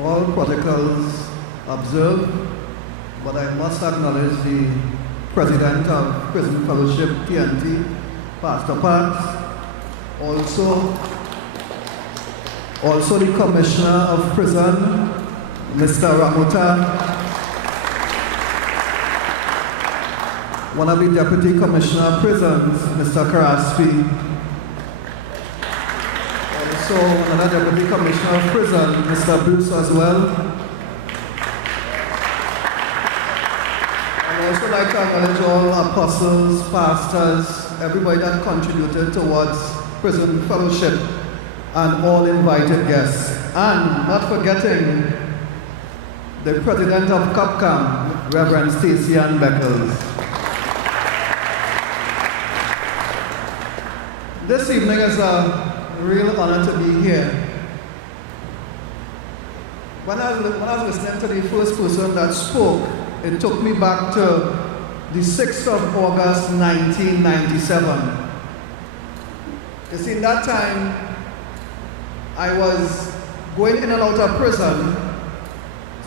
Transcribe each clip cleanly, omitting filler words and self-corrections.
all protocols observed, but I must acknowledge the President of Prison Fellowship, TNT, Pastor Parks, also the Commissioner of Prison, Mr. Ramuta, one of the Deputy Commissioner of Prisons, Mr. Karaspi, also another Deputy Commissioner of Prison, Mr. Bruce as well. I'd also like to acknowledge all apostles, pastors, everybody that contributed towards Prison Fellowship, and all invited guests. And not forgetting the President of COPCAM, Reverend Stacey Ann Beckles. This evening is a real honor to be here. When I was listening to the first person that spoke, it took me back to the 6th of August, 1997. You see, in that time, I was going in and out of prison,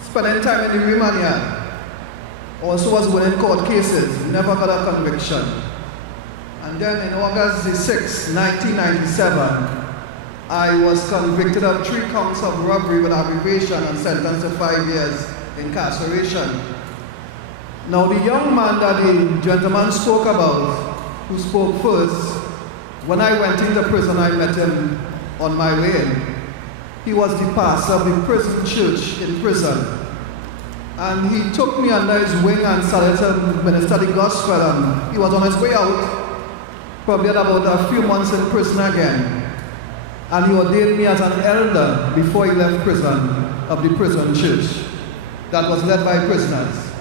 spending time in the remand yard. Also was winning court cases, never got a conviction. And then in August the 6th, 1997, I was convicted of 3 counts of robbery with aggravation and sentenced to 5 years incarceration. Now the young man that the gentleman spoke about, who spoke first, when I went into prison, I met him on my way in. He was the pastor of the prison church in prison. And he took me under his wing and started to minister the gospel. And he was on his way out, probably had about a few months in prison again. And he ordained me as an elder before he left prison, of the prison church that was led by prisoners.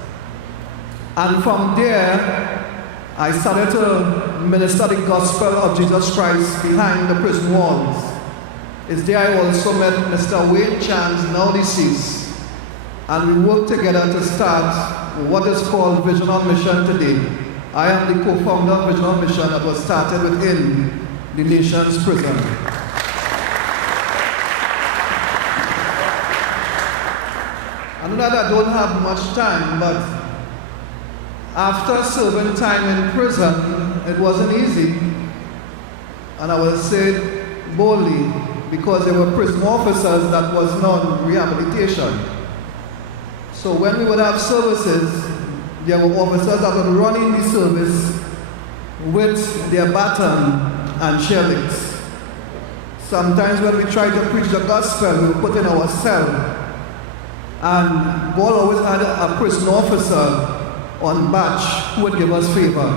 And from there, I started to minister the gospel of Jesus Christ behind the prison walls. It's there I also met Mr. Wayne Chance, now deceased, and we worked together to start what is called Vision on Mission today. I am the co-founder of Vision on Mission that was started within the nation's prison. I know that I don't have much time, but after serving time in prison, it wasn't easy. And I will say it boldly, because there were prison officers that was non-rehabilitation. So when we would have services, there were officers that would run in the service with their baton and shells. Sometimes when we tried to preach the gospel, we were put in our cell. And God always had a prison officer on batch who would give us favor.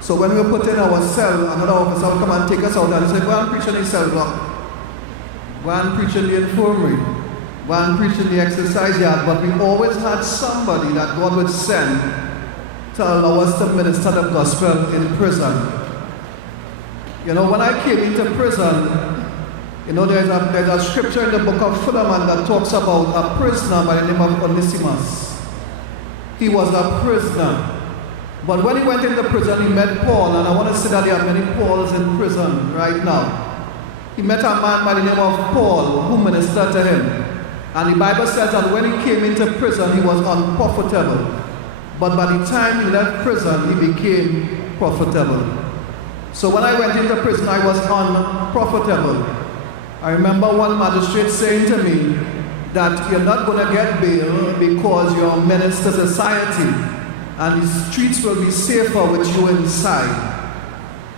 So when we were put in our cell, another officer would come and take us out and say, go and preach in the cell block. Go and preach in the infirmary. Go and preach in the exercise yard. But we always had somebody that God would send to allow us to minister the gospel in prison. You know, when I came into prison, you know, there's a scripture in the book of Philemon that talks about a prisoner by the name of Onesimus. He was a prisoner. But when he went into prison, he met Paul, and I want to say that there are many Pauls in prison right now. He met a man by the name of Paul who ministered to him. And the Bible says that when he came into prison, he was unprofitable. But by the time he left prison, he became profitable. So when I went into prison, I was unprofitable. I remember one magistrate saying to me that you're not going to get bail because you're a menace to society and the streets will be safer with you inside.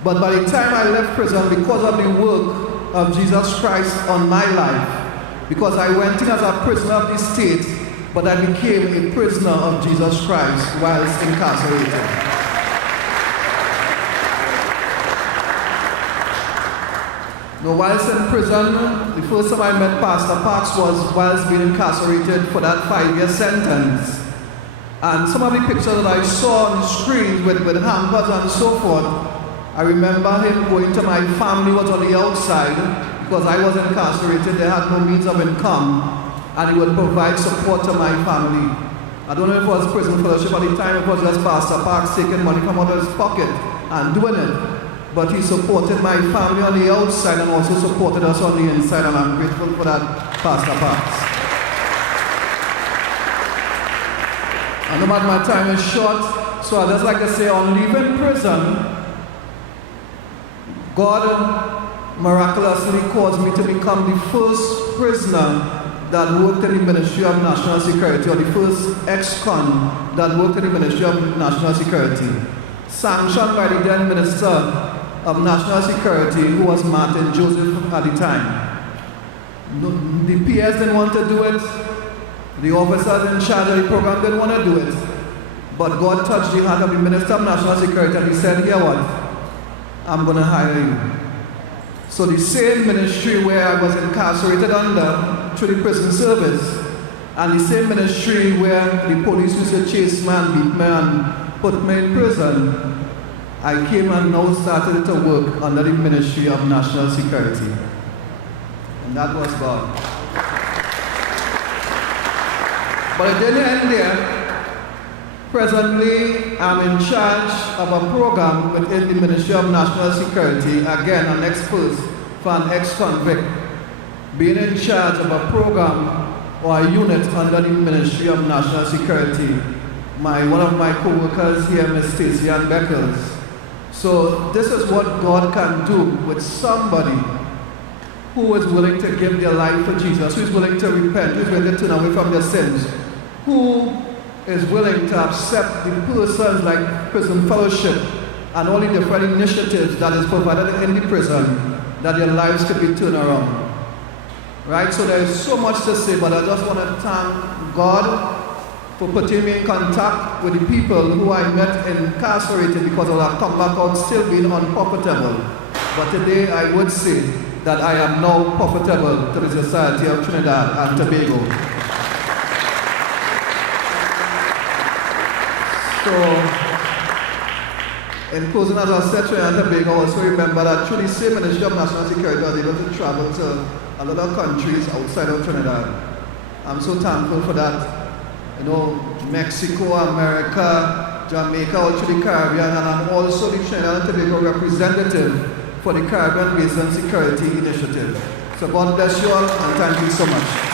But by the time I left prison, because of the work of Jesus Christ on my life, because I went in as a prisoner of the state, but I became a prisoner of Jesus Christ whilst incarcerated. Now, whilst in prison, the first time I met Pastor Parks was whilst being incarcerated for that 5-year sentence. And some of the pictures that I saw on the screen with hampers and so forth, I remember him going to my family, was on the outside, because I was incarcerated, they had no means of income, and he would provide support to my family. I don't know if it was prison fellowship at the time, it was just Pastor Parks taking money from out of his pocket and doing it. But he supported my family on the outside and also supported us on the inside, and I'm grateful for that, Pastor Parks. I know that my time is short, so I just like to say on leaving prison, God miraculously caused me to become the first prisoner that worked in the Ministry of National Security, or the first ex-con that worked in the Ministry of National Security, sanctioned by the then Minister of National Security, who was Martin Joseph at the time. The PS didn't want to do it, the officers in charge of the program didn't want to do it, but God touched the heart of the Minister of National Security and he said, "Here what? I'm going to hire you." So the same ministry where I was incarcerated under through the prison service, and the same ministry where the police used to chase me and beat me and put me in prison, I came and now started to work under the Ministry of National Security. And that was God. But it didn't end there. Presently, I'm in charge of a program within the Ministry of National Security, again an ex-post for an ex-convict, being in charge of a program or a unit under the Ministry of National Security. One of my co-workers here, Ms. Stacey Ann Beckles. So this is what God can do with somebody who is willing to give their life for Jesus, who is willing to repent, who is willing to turn away from their sins, who is willing to accept the persons like prison fellowship and all the different initiatives that is provided in the prison, that their lives could be turned around. Right? So there is so much to say, but I just want to thank God for putting me in contact with the people who I met incarcerated, because I have come back out still being unprofitable. But today I would say that I am now profitable to the society of Trinidad and Tobago. So, in closing, as I said, Trinidad and Tobago, also remember that through the same Ministry of National Security, I was able to travel to a lot of countries outside of Trinidad. I'm so thankful for that. You know, Mexico, America, Jamaica, all through the Caribbean, and I'm also the Trinidad and Tobago representative for the Caribbean Basin Security Initiative. So God bless you all, and thank you so much.